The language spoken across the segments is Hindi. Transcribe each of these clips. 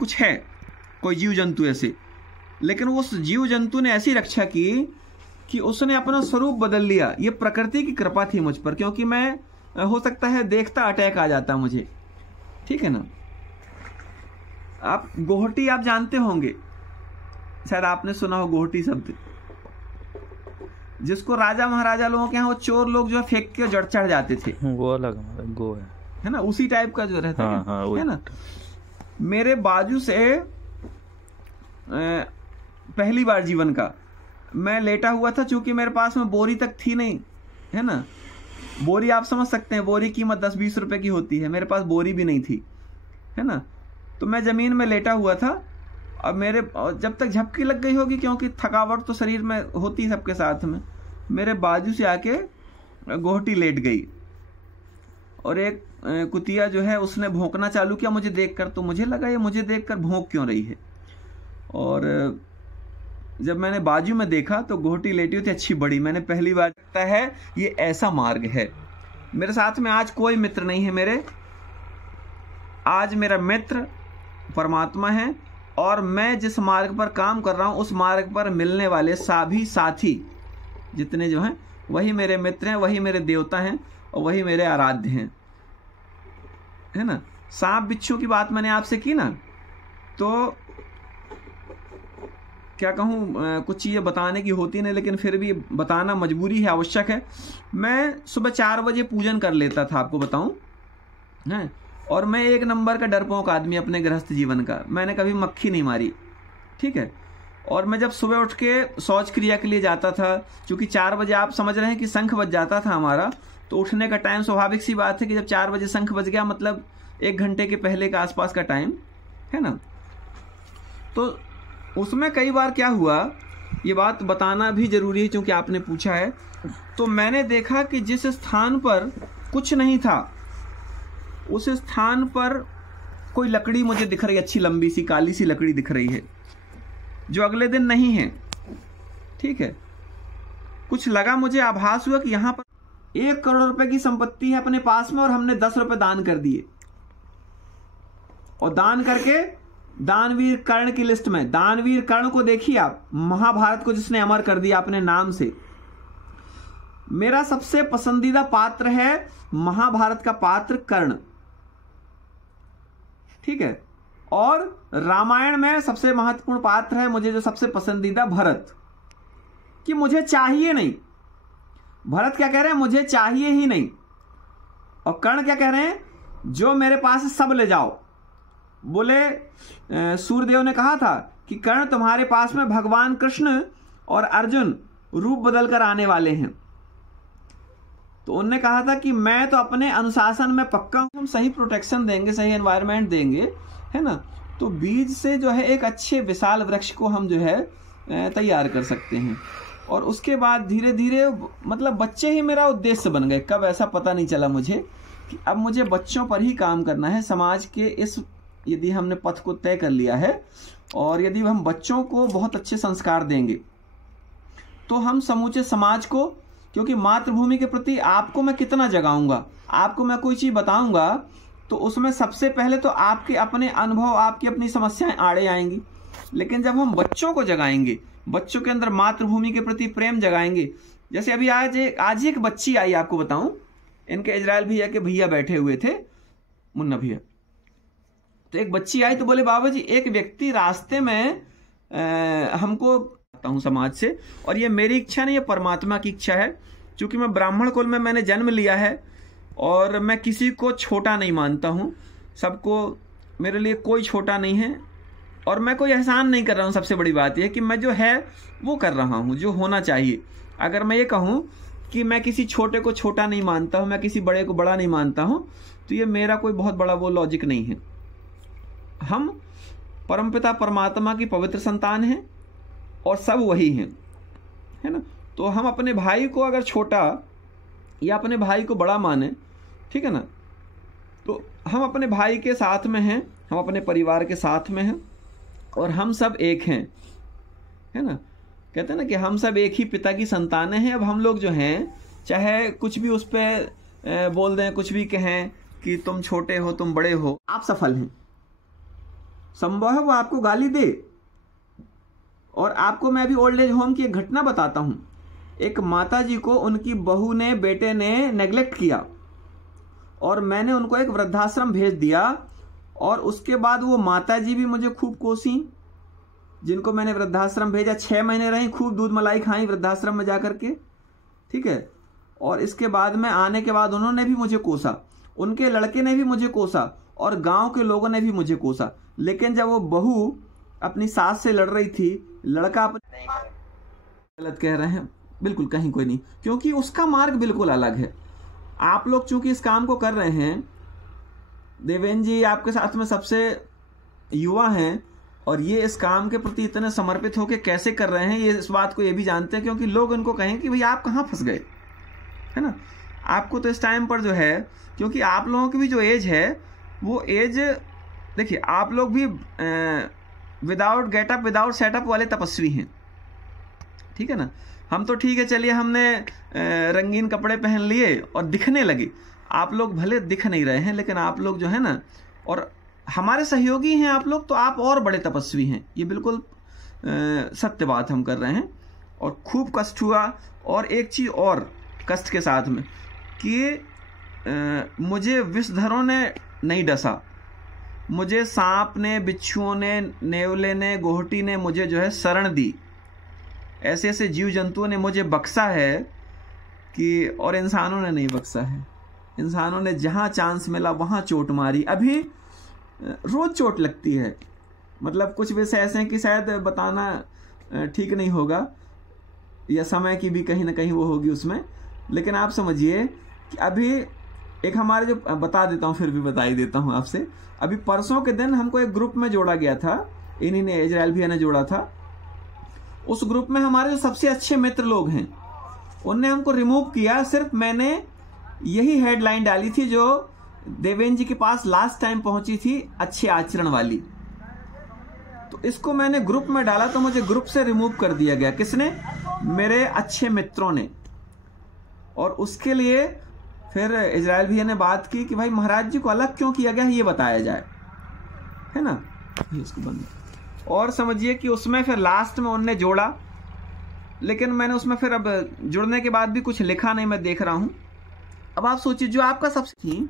कुछ है, कोई जीव जंतु ऐसे, लेकिन उस जीव जंतु ने ऐसी रक्षा की कि उसने अपना स्वरूप बदल लिया। ये प्रकृति की कृपा थी मुझ पर, क्योंकि मैं हो सकता है देखता अटैक आ जाता मुझे, ठीक है ना। आप गोहटी आप जानते होंगे, शायद आपने सुना हो गोहटी शब्द, जिसको राजा महाराजा लोगों के यहाँ वो चोर लोग जो फेंक के जड़ चढ़ जाते थे, वो अलग गो है ना, उसी टाइप का जो रहता है ना। मेरे बाजू से पहली बार जीवन का मैं लेटा हुआ था, चूंकि मेरे पास में बोरी तक थी नहीं, है ना। बोरी आप समझ सकते हैं, बोरी कीमत 10-20 रुपए की होती है, मेरे पास बोरी भी नहीं थी, है ना। तो मैं जमीन में लेटा हुआ था, और मेरे जब तक झपकी लग गई होगी, क्योंकि थकावट तो शरीर में होती है सबके साथ में, मेरे बाजू से आके गोहटी लेट गई, और एक कुतिया जो है उसने भौंकना चालू किया मुझे देखकर। तो मुझे लगा ये मुझे देखकर भौंक क्यों रही है, और जब मैंने बाजू में देखा तो गोहटी लेटी हुई थी अच्छी बड़ी। मैंने पहली बार देखता है ये ऐसा मार्ग है। मेरे साथ में आज कोई मित्र नहीं है मेरे, आज मेरा मित्र परमात्मा है, और मैं जिस मार्ग पर काम कर रहा हूं उस मार्ग पर मिलने वाले सभी साथी जितने जो हैं वही मेरे मित्र हैं, वही मेरे देवता हैं, और वही मेरे आराध्य हैं, है ना। सांप बिच्छू की बात मैंने आपसे की ना, तो क्या कहूँ, कुछ चीज़ें बताने की होती नहीं, लेकिन फिर भी बताना मजबूरी है, आवश्यक है। मैं सुबह 4 बजे पूजन कर लेता था, आपको बताऊं, है। और मैं एक नंबर का डरपोक आदमी अपने गृहस्थ जीवन का, मैंने कभी मक्खी नहीं मारी, ठीक है। और मैं जब सुबह उठ के शौच क्रिया के लिए जाता था, क्योंकि 4 बजे आप समझ रहे हैं कि शंख बज जाता था हमारा, तो उठने का टाइम स्वाभाविक सी बात है कि जब 4 बजे शंख बज गया मतलब 1 घंटे के पहले के आसपास का टाइम, है ना। तो उसमें कई बार क्या हुआ, ये बात बताना भी जरूरी है क्योंकि आपने पूछा है। तो मैंने देखा कि जिस स्थान पर कुछ नहीं था, उस स्थान पर कोई लकड़ी मुझे दिख रही, अच्छी लंबी सी काली सी लकड़ी दिख रही है, जो अगले दिन नहीं है, ठीक है। कुछ लगा, मुझे आभास हुआ कि यहां पर 1 करोड़ रुपए की संपत्ति है अपने पास में, और हमने 10 रुपए दान कर दिए, और दान करके दानवीर कर्ण की लिस्ट में, दानवीर कर्ण को देखिए आप, महाभारत को जिसने अमर कर दिया अपने नाम से। मेरा सबसे पसंदीदा पात्र है महाभारत का पात्र कर्ण, ठीक है। और रामायण में सबसे महत्वपूर्ण पात्र है मुझे जो सबसे पसंदीदा, भरत, कि मुझे चाहिए नहीं। भरत क्या कह रहे हैं, मुझे चाहिए ही नहीं। और कर्ण क्या कह रहे हैं, जो मेरे पास है सब ले जाओ। बोले सूर्यदेव ने कहा था कि कर्ण तुम्हारे पास में भगवान कृष्ण और अर्जुन रूप बदल कर आने वाले हैं। तो उन्होंने कहा था कि मैं तो अपने अनुशासन में पक्का हूं, हम सही प्रोटेक्शन देंगे, सही एनवायरनमेंट देंगे, है ना। तो बीज से जो है एक अच्छे विशाल वृक्ष को हम जो है तैयार कर सकते हैं। और उसके बाद धीरे धीरे मतलब बच्चे ही मेरा उद्देश्य बन गए। कब ऐसा पता नहीं चला मुझे कि अब मुझे बच्चों पर ही काम करना है। समाज के इस, यदि हमने पथ को तय कर लिया है और यदि हम बच्चों को बहुत अच्छे संस्कार देंगे तो हम समूचे समाज को, क्योंकि मातृभूमि के प्रति आपको मैं कितना जगाऊंगा, आपको मैं कोई चीज बताऊंगा तो उसमें सबसे पहले तो आपके अपने अनुभव, आपकी अपनी समस्याएं आड़े आएंगी। लेकिन जब हम बच्चों को जगाएंगे, बच्चों के अंदर मातृभूमि के प्रति प्रेम जगाएंगे, जैसे अभी आज एक बच्ची आई, आपको बताऊं, इनके इजराइल भैया के भैया बैठे हुए थे, मुन्ना भैया। तो एक बच्ची आई तो बोले बाबा जी एक व्यक्ति रास्ते में हमको हूं समाज से, और ये मेरी इच्छा नहीं, ये परमात्मा की इच्छा है। क्योंकि मैं ब्राह्मण कुल में मैंने जन्म लिया है और मैं किसी को छोटा नहीं मानता हूं, सबको, मेरे लिए कोई छोटा नहीं है और मैं कोई एहसान नहीं कर रहा हूं। सबसे बड़ी बात यह है कि मैं जो है वो कर रहा हूं जो होना चाहिए। अगर मैं ये कहूं कि मैं किसी छोटे को छोटा नहीं मानता हूं, मैं किसी बड़े को बड़ा नहीं मानता हूं, तो ये मेरा कोई बहुत बड़ा वो लॉजिक नहीं है। हम परमपिता परमात्मा की पवित्र संतान हैं और सब वही हैं, है ना। तो हम अपने भाई को अगर छोटा या अपने भाई को बड़ा माने, ठीक है ना, तो हम अपने भाई के साथ में हैं, हम अपने परिवार के साथ में हैं और हम सब एक हैं, है ना। कहते हैं ना कि हम सब एक ही पिता की संतानें हैं। अब हम लोग जो हैं, चाहे कुछ भी उस पर बोल दें, कुछ भी कहें कि तुम छोटे हो, तुम बड़े हो, आप सफल हैं। संभव है वो आपको गाली दे। और आपको मैं अभी ओल्ड एज होम की एक घटना बताता हूं। एक माता जी को उनकी बहू ने, बेटे ने नेग्लेक्ट किया और मैंने उनको एक वृद्धाश्रम भेज दिया, और उसके बाद वो माता जी भी मुझे खूब कोसी, जिनको मैंने वृद्धाश्रम भेजा। 6 महीने रही, खूब दूध मलाई खाई वृद्धाश्रम में जाकर के, ठीक है। और इसके बाद में आने के बाद उन्होंने भी मुझे कोसा, उनके लड़के ने भी मुझे कोसा, और गांव के लोगों ने भी मुझे कोसा। लेकिन जब वो बहू अपनी सास से लड़ रही थी, लड़का अपने गलत कह रहे हैं, बिल्कुल कहीं कोई नहीं, क्योंकि उसका मार्ग बिल्कुल अलग है। आप लोग चूंकि इस काम को कर रहे हैं, देवेंद्र जी आपके साथ में सबसे युवा हैं, और ये इस काम के प्रति इतने समर्पित होकर कैसे कर रहे हैं, ये इस बात को ये भी जानते हैं, क्योंकि लोग इनको कहेंगे कि भाई आप कहाँ फंस गए, है ना। आपको तो इस टाइम पर जो है, क्योंकि आप लोगों की भी जो एज है वो एज, देखिए आप लोग भी विदाउट गेटअप विदाउट सेटअप वाले तपस्वी हैं, ठीक है ना। हम तो ठीक है, चलिए हमने रंगीन कपड़े पहन लिए और दिखने लगे। आप लोग भले दिख नहीं रहे हैं, लेकिन आप लोग जो है ना, और हमारे सहयोगी हैं आप लोग, तो आप और बड़े तपस्वी हैं। ये बिल्कुल सत्य बात हम कर रहे हैं। और खूब कष्ट हुआ। और एक चीज़ और कष्ट के साथ में कि मुझे विषधरों ने नहीं डसा, मुझे सांप ने, बिच्छुओं ने, नेवले ने, गोहटी ने मुझे जो है शरण दी। ऐसे ऐसे जीव जंतुओं ने मुझे बख्शा है कि, और इंसानों ने नहीं बख्शा है। इंसानों ने जहाँ चांस मिला वहाँ चोट मारी। अभी रोज चोट लगती है, मतलब कुछ विषय ऐसे हैं कि शायद बताना ठीक नहीं होगा, या समय की भी कहीं ना कहीं वो होगी उसमें। लेकिन आप समझिए कि अभी एक हमारे जो, बता देता हूँ, फिर भी बता ही देता हूँ आपसे। अभी परसों के दिन हमको एक ग्रुप में जोड़ा गया था, इन्हीं ने, इजराइल भैया ने जोड़ा था। उस ग्रुप में हमारे जो सबसे अच्छे मित्र लोग हैं, उनने हमको रिमूव किया। सिर्फ मैंने यही हेडलाइन डाली थी जो देवेंद्र जी के पास लास्ट टाइम पहुंची थी, अच्छे आचरण वाली। तो इसको मैंने ग्रुप में डाला, तो मुझे ग्रुप से रिमूव कर दिया गया। किसने? मेरे अच्छे मित्रों ने। और उसके लिए फिर इजराइल भैया ने बात की कि भाई महाराज जी को अलग क्यों किया गया, ये बताया जाए, है ना। इसको बंद। और समझिए कि उसमें फिर लास्ट में उनने जोड़ा, लेकिन मैंने उसमें फिर अब जुड़ने के बाद भी कुछ लिखा नहीं, मैं देख रहा हूं। अब आप सोचिए, जो आपका सबसे थी,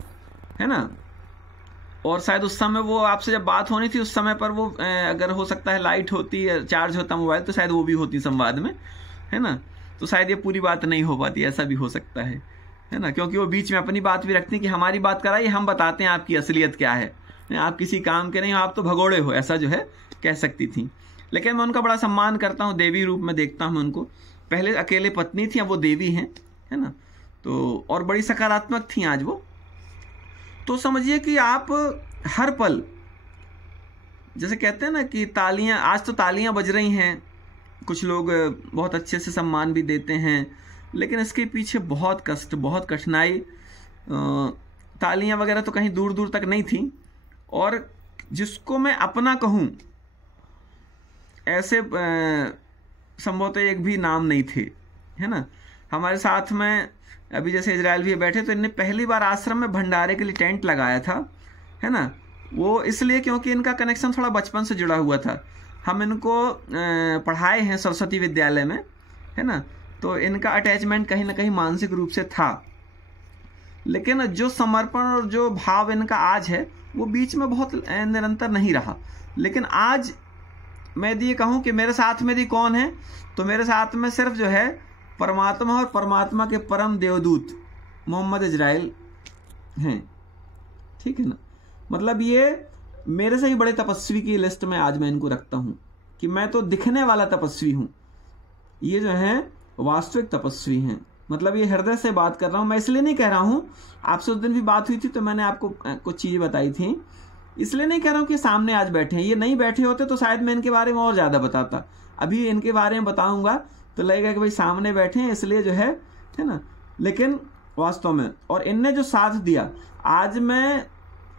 है ना, और शायद उस समय वो आपसे जब बात होनी थी, उस समय पर वो अगर हो सकता है लाइट होती है, चार्ज होता मोबाइल, तो शायद वो भी होती संवाद में, है ना। तो शायद ये पूरी बात नहीं हो पाती, ऐसा भी हो सकता है ना, क्योंकि वो बीच में अपनी बात भी रखती हैं कि हमारी बात कराइए, हम बताते हैं आपकी असलियत क्या है, आप किसी काम के नहीं हो, आप तो भगोड़े हो, ऐसा जो है कह सकती थी। लेकिन मैं उनका बड़ा सम्मान करता हूँ, देवी रूप में देखता हूँ उनको। पहले अकेले पत्नी थी, अब वो देवी हैं, है ना। तो और बड़ी सकारात्मक थी आज वो। तो समझिए कि आप हर पल, जैसे कहते हैं ना कि तालियां, आज तो तालियां बज रही हैं, कुछ लोग बहुत अच्छे से सम्मान भी देते हैं, लेकिन इसके पीछे बहुत कष्ट, बहुत कठिनाई। तालियां वगैरह तो कहीं दूर दूर तक नहीं थी। और जिसको मैं अपना कहूँ, ऐसे संभवतः एक भी नाम नहीं थे, है ना। हमारे साथ में अभी जैसे इजराइल भी बैठे, तो इनने पहली बार आश्रम में भंडारे के लिए टेंट लगाया था, है ना। वो इसलिए क्योंकि इनका कनेक्शन थोड़ा बचपन से जुड़ा हुआ था। हम इनको पढ़ाए हैं सरस्वती विद्यालय में, है ना। तो इनका अटैचमेंट कहीं ना कहीं मानसिक रूप से था। लेकिन जो समर्पण और जो भाव इनका आज है, वो बीच में बहुत निरंतर नहीं रहा। लेकिन आज मैं ये कहूँ कि मेरे साथ में भी कौन है, तो मेरे साथ में सिर्फ जो है परमात्मा और परमात्मा के परम देवदूत मोहम्मद इजराइल हैं, ठीक है ना। मतलब ये मेरे से ही बड़े तपस्वी की लिस्ट में आज मैं इनको रखता हूं कि मैं तो दिखने वाला तपस्वी हूं, ये जो है वास्तविक तपस्वी हैं। मतलब ये हृदय से बात कर रहा हूं। मैं इसलिए नहीं कह रहा हूं, आपसे उस दिन भी बात हुई थी तो मैंने आपको कुछ चीजें बताई थी, इसलिए नहीं कह रहा हूं कि सामने आज बैठे हैं। ये नहीं बैठे होते तो शायद मैं इनके बारे में और ज्यादा बताता। अभी इनके बारे में बताऊंगा तो लगेगा कि भाई सामने बैठे हैं इसलिए जो है ना। लेकिन वास्तव में, और इनने जो साथ दिया, आज मैं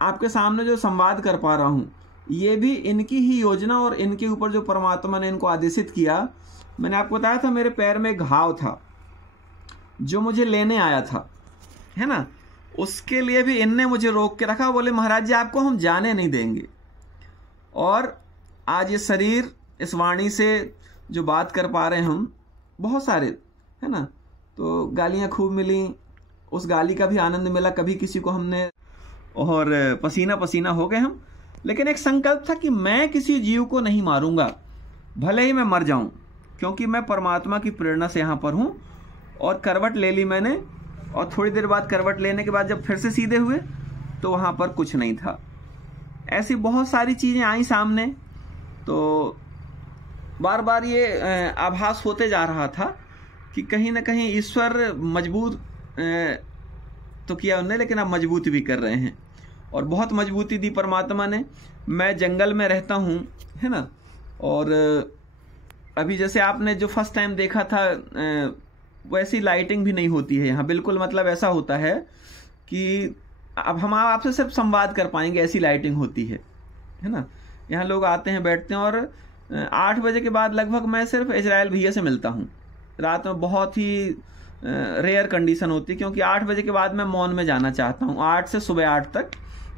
आपके सामने जो संवाद कर पा रहा हूं, ये भी इनकी ही योजना और इनके ऊपर जो परमात्मा ने इनको आदेशित किया। मैंने आपको बताया था मेरे पैर में घाव था जो मुझे लेने आया था, है ना। उसके लिए भी इनने मुझे रोक के रखा, बोले महाराज जी आपको हम जाने नहीं देंगे। और आज ये शरीर इस वाणी से जो बात कर पा रहे हैं हम, बहुत सारे, है ना, तो गालियां खूब मिली, उस गाली का भी आनंद मिला, कभी किसी को हमने, और पसीना पसीना हो गए हम। लेकिन एक संकल्प था कि मैं किसी जीव को नहीं मारूंगा, भले ही मैं मर जाऊं, क्योंकि मैं परमात्मा की प्रेरणा से यहाँ पर हूँ। और करवट ले ली मैंने, और थोड़ी देर बाद करवट लेने के बाद जब फिर से सीधे हुए तो वहाँ पर कुछ नहीं था। ऐसी बहुत सारी चीज़ें आई सामने, तो बार बार ये आभास होते जा रहा था कि कहीं ना कहीं ईश्वर मजबूत तो किया उन्होंने, लेकिन अब मजबूत भी कर रहे हैं, और बहुत मजबूती दी परमात्मा ने। मैं जंगल में रहता हूँ, है ना, और अभी जैसे आपने जो फर्स्ट टाइम देखा था वैसी लाइटिंग भी नहीं होती है यहाँ, बिल्कुल मतलब ऐसा होता है कि अब हम आपसे सिर्फ संवाद कर पाएंगे, ऐसी लाइटिंग होती है ना। यहाँ लोग आते हैं, बैठते हैं, और 8 बजे के बाद लगभग मैं सिर्फ इजराइल भैया से मिलता हूँ। रात में बहुत ही रेयर कंडीशन होती है, क्योंकि 8 बजे के बाद मैं मौन में जाना चाहता हूँ। 8 से सुबह 8 तक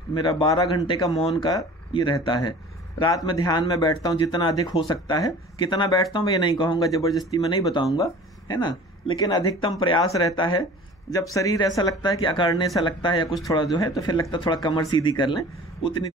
मेरा 12 घंटे का मौन का ये रहता है। रात में ध्यान में बैठता हूँ जितना अधिक हो सकता है। कितना बैठता हूँ मैं ये नहीं कहूँगा, ज़बरदस्ती में नहीं बताऊँगा, है ना, लेकिन अधिकतम प्रयास रहता है। जब शरीर ऐसा लगता है कि अकड़ने सा लगता है या कुछ थोड़ा जो है, तो फिर लगता है थोड़ा कमर सीधी कर लें, उतनी